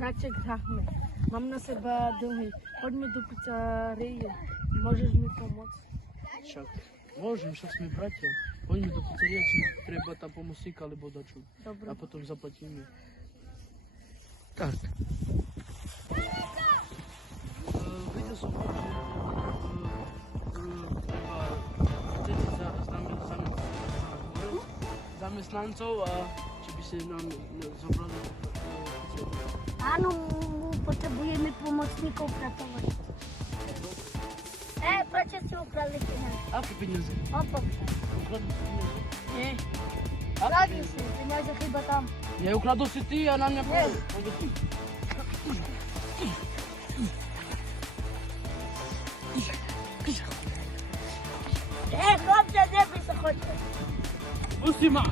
Братчик Ахмед, mám na seba dlhy. Poďme do pizzerie. Môžeš mi pomôcť? Však môžem, však sme bratia. Poďme do pizzerie, či treba tam pomôcť alebo dačo. Dobre. A potom zaplatíme. Tak. Viete som, že treba zamestnancov a či by si nám zobrali do pizzerie. Áno, potrebujeme pomocníkov pracovať. Prečo ste ukradli peniaze? Aké peniaze? Opovedz. Ukradli peniaze? Nie. Aké Ukradli si, peniaze chyba tam. Neukradol si ty a na mňa povedz. Chlapče, neboj sa, choďte. Pusti ma!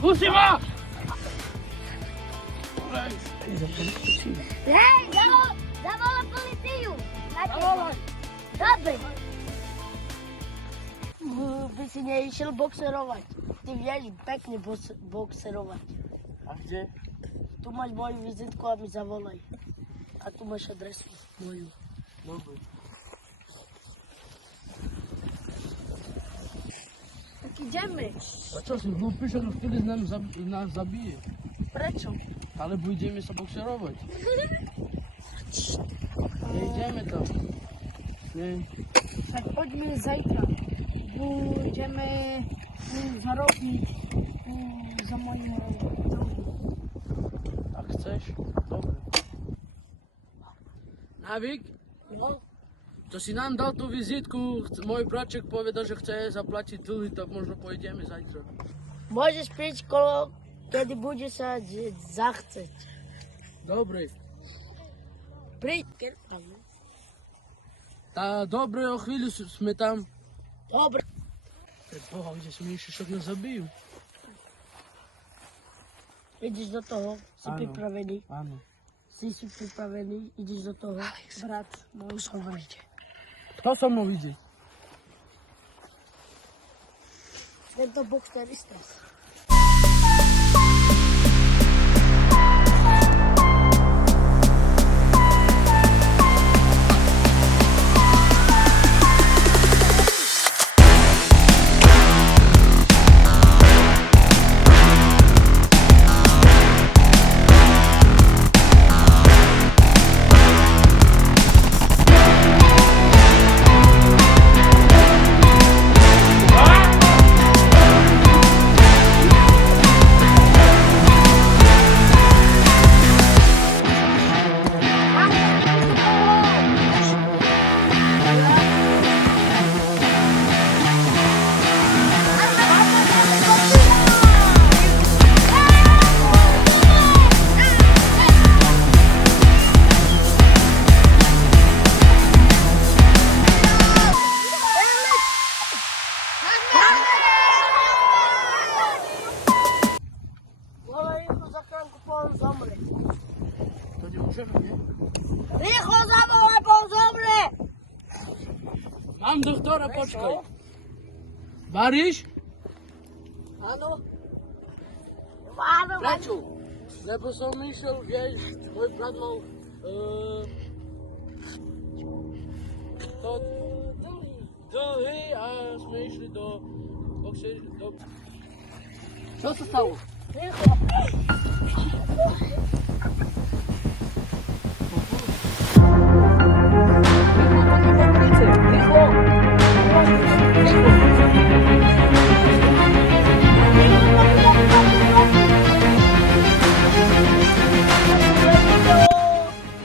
Pusti ma! Hej, zavolaj policiu. Zavolaj! Dobre. By si neišiel boxerovať. Ty vieš pekne boxerovať. A kde? Tu máš moju vizitku a mi zavolaj. A tu máš adresu moju. Dobre. Tak ideme. A čo si hlúpi, že vtedy nás zabije? Prečo? Alebo ideme sa boxerovať. Nejdeme tam. Nie. Tak poďme zajtra. Budeme zarobiť za mojim domom. Ak chceš, dobre. Navík, No, to si nám dal tú vizitku, môj braček povedal, že chce zaplatiť dlhy, tak možno pojedeme zajtra. môžeš prísť, kedy bude sa zachceť. Dobre. Príď. Tá dobre, o chvíľu sme tam. Dobre. Pre Boha, kde sme išli, však nás zabijú. Ideš do toho, si Áno. pripravený. Áno. Si pripravený, ideš do toho. Brat, môj hovoríte. Kto so mnou ide? Tento boxerista. Volaj rýchlo zachránku, on zomre. To nemôžeme, nie? Rýchlo zavolaj, on zomre! Mám doktora, počkaj. Varíš? Áno. Áno, Prečo? Lebo som išiel, vieš, môj brat mal dlhy a sme išli do boxery, Čo sa stalo? rýchlo.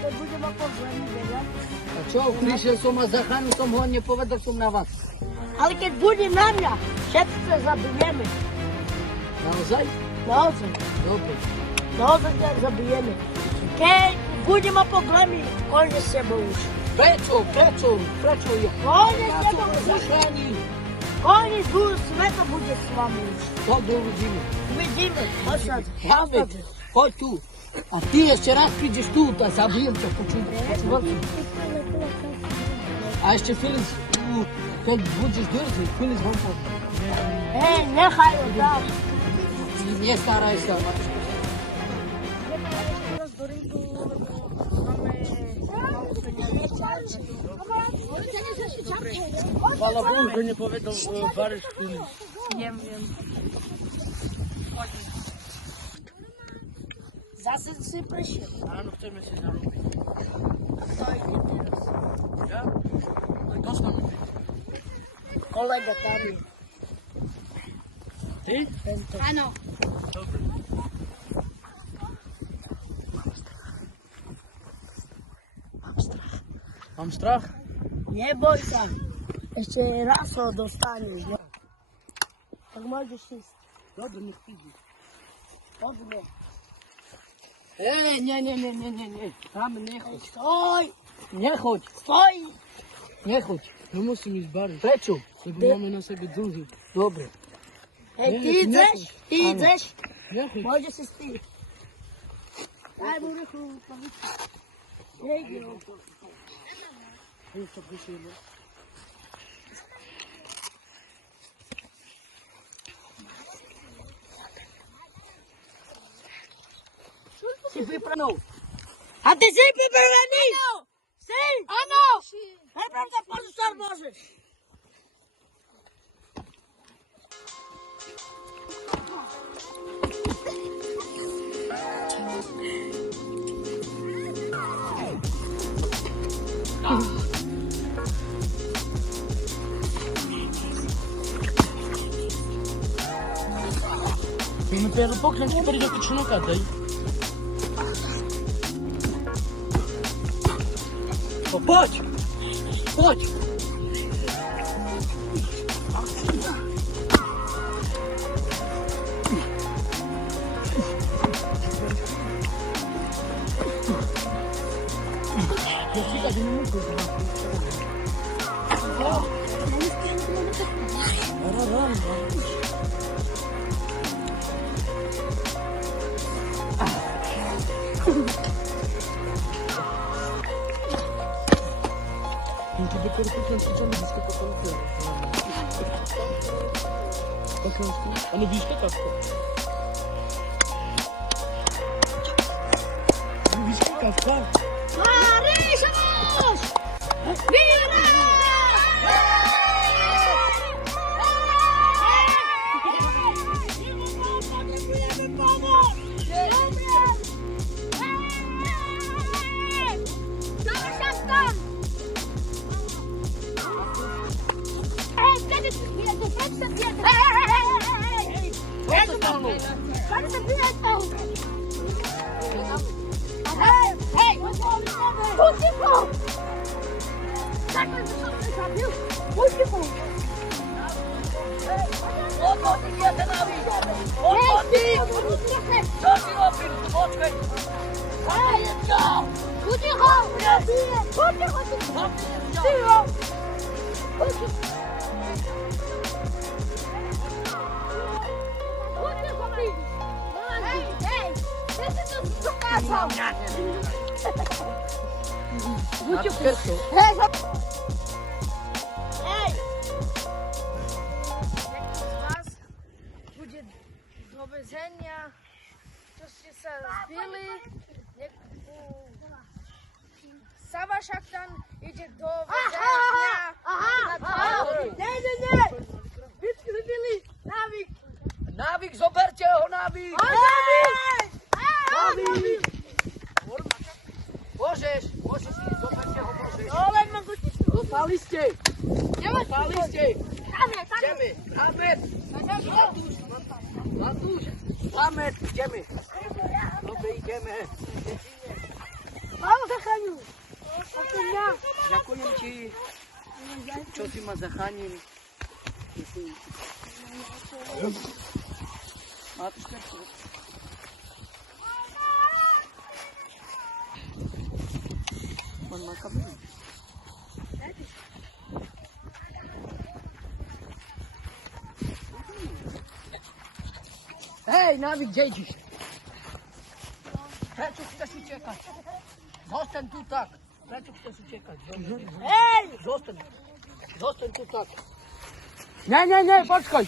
To bude ma pozvaniť, veľa. A čo, prišiel som a zachránil som ho, nepovedal som na vás. Ale keď bude na mňa, všetci sa zabijeme. Naozaj? Naozaj. Dobre. Naozaj ťa zabijeme. Keď bude ma problémy, konečne s tebou už. Prečo je? Konečne Ja s som tebou ho už. zachránil. Konec sveta bude s vami už. Dobre, uvidíme. Uvidíme. Poď sa. Hamek, poď tu. A ty ešte raz prídeš tu, tak zabijem ťa, počúvaj. A ešte Filiz, keď budeš drzý, Filiz vám povie. Hej, nechaj ho tam. Nestaraj sa. Teraz do rynku Chwala Bogu, że nie powiedział Barysz który. Wiem. Zasypy się. A no chcemy się zarobić. A kto idzie teraz? Ja? Kto z nami wyjdzie? Kolega tam jest. Ty? Ten to. Ano. Dobry. Mam strach? Nie boj się. Jeszcze raz to dostaniesz. Nie? Tak możesz iść. Dobra, niech idzie. Dobrze. Nie. Tam nie chodź. Stój! Nie chodź, Stój! nie chodź. No musimy iść Barysz. Preczu. Bo mamy na sobie duży. Dobra. Ej, Nie, ty nie idziesz? chodź. Ty idziesz? Nie chodź. Możesz iść ty. Daj mu rychu, powiedz. Nie idzie. Się wypranął. A ty sypy brani! Syp! Ano! Najpierw zapożycz możesz. No to ja pokręć i będzie do członoka tej. O, chodź! Chodź! No to dopiero pokręć idziemy do sklepu końca. A no widzisz to tak? Widzisz kawka? Marysiusz! Wira! Potrzebujemy pomoc! Was będzie do wiedzenia, coście się zbili. Sawa Szaktan idzie do wiedzenia. Nie! Widzki wybili! Nawik! Nawik, zobaczcie o nawik! Nawik! Możesz iść, zobaczcie o możesz. Ale mam go ci Zostaliście! Zostaliście! Idziemy! Amet! Latuś! Amet! Idziemy! Dobra, idziemy! Mało zachaniu! Dziękuję ci! Co ty ma zachaniem? Mateczkę. Pan ma kamerę. Hej, Nawik, gdzie idziesz? Preczu chcesz uciekać. Zostań tu tak. Preczu chcesz uciekać. Ej! Zostań tu tak. Nie, poczekaj.